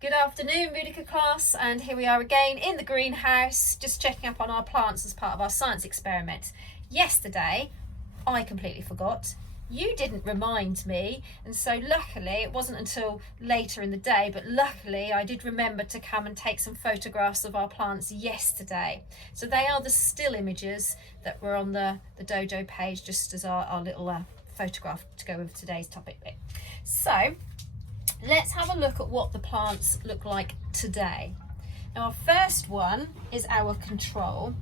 Good afternoon, Boudica class, and here we are again in the greenhouse, just checking up on our plants as part of our science experiment. Yesterday, I completely forgot. You didn't remind me, and so luckily, it wasn't until later in the day, but luckily I did remember to come and take some photographs of our plants yesterday. So they are the still images that were on the Dojo page, just as our little photograph to go with today's topic bit. So let's have a look at what the plants look like today. Now, our first one is our control.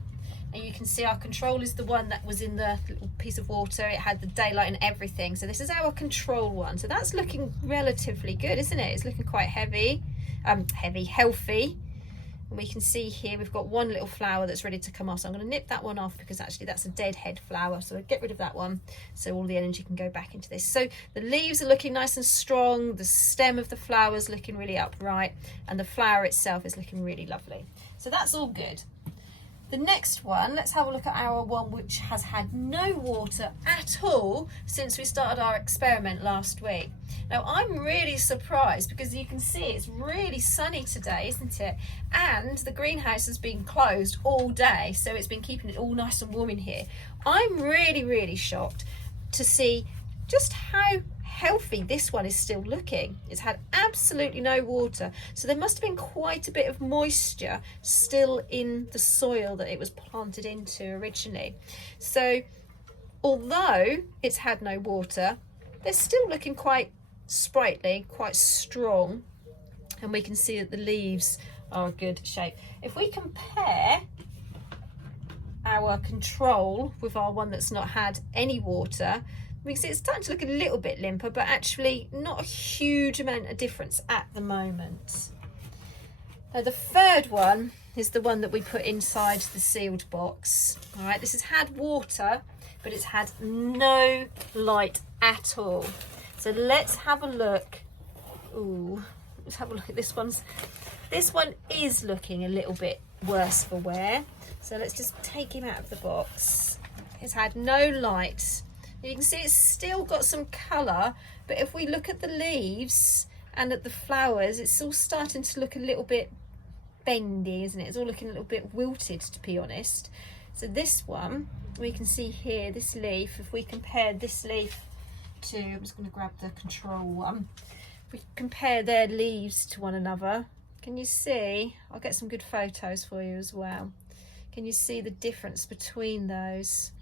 And you can see our control is the one that was in the little piece of water. It had the daylight and everything. So this is our control one. So that's looking relatively good, isn't it? It's looking quite healthy. And we can see here we've got one little flower that's ready to come off. So I'm going to nip that one off because actually that's a dead head flower. So I'll get rid of that one so all the energy can go back into this. So the leaves are looking nice and strong. The stem of the flower is looking really upright. And the flower itself is looking really lovely. So that's all good. The next one, let's have a look at our one which has had no water at all since we started our experiment last week. Now, I'm really surprised because you can see it's really sunny today, isn't it? And the greenhouse has been closed all day, so it's been keeping it all nice and warm in here. I'm really shocked to see just how healthy this one is still looking. It's had absolutely no water, so there must have been quite a bit of moisture still in the soil that it was planted into originally. So although it's had no water, they're still looking quite sprightly, quite strong, and we can see that the leaves are a good shape. If we compare our control with our one that's not had any water, we can see it's starting to look a little bit limper, but actually not a huge amount of difference at the moment. Now, the third one is the one that we put inside the sealed box. All right, this has had water, but it's had no light at all. So let's have a look. Ooh, let's have a look at this one. This one is looking a little bit worse for wear. So let's just take him out of the box. It's had no light. You can see it's still got some colour, but if we look at the leaves and at the flowers, it's all starting to look a little bit bendy, isn't it? It's all looking a little bit wilted, to be honest. So this one, we can see here, this leaf, if we compare this leaf to, I'm just going to grab the control one. If we compare their leaves to one another, can you see? I'll get some good photos for you as well. Can you see the difference between those?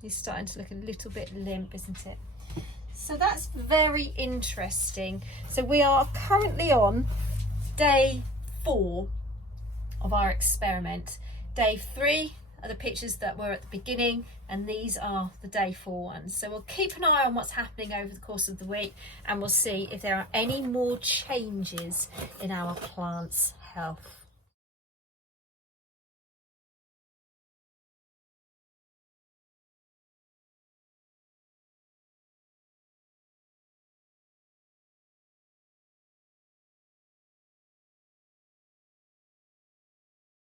He's starting to look a little bit limp, isn't it? So that's very interesting. So we are currently on day 4 of our experiment. Day 3 are the pictures that were at the beginning, and these are the day 4 ones. So we'll keep an eye on what's happening over the course of the week, and we'll see if there are any more changes in our plants' health.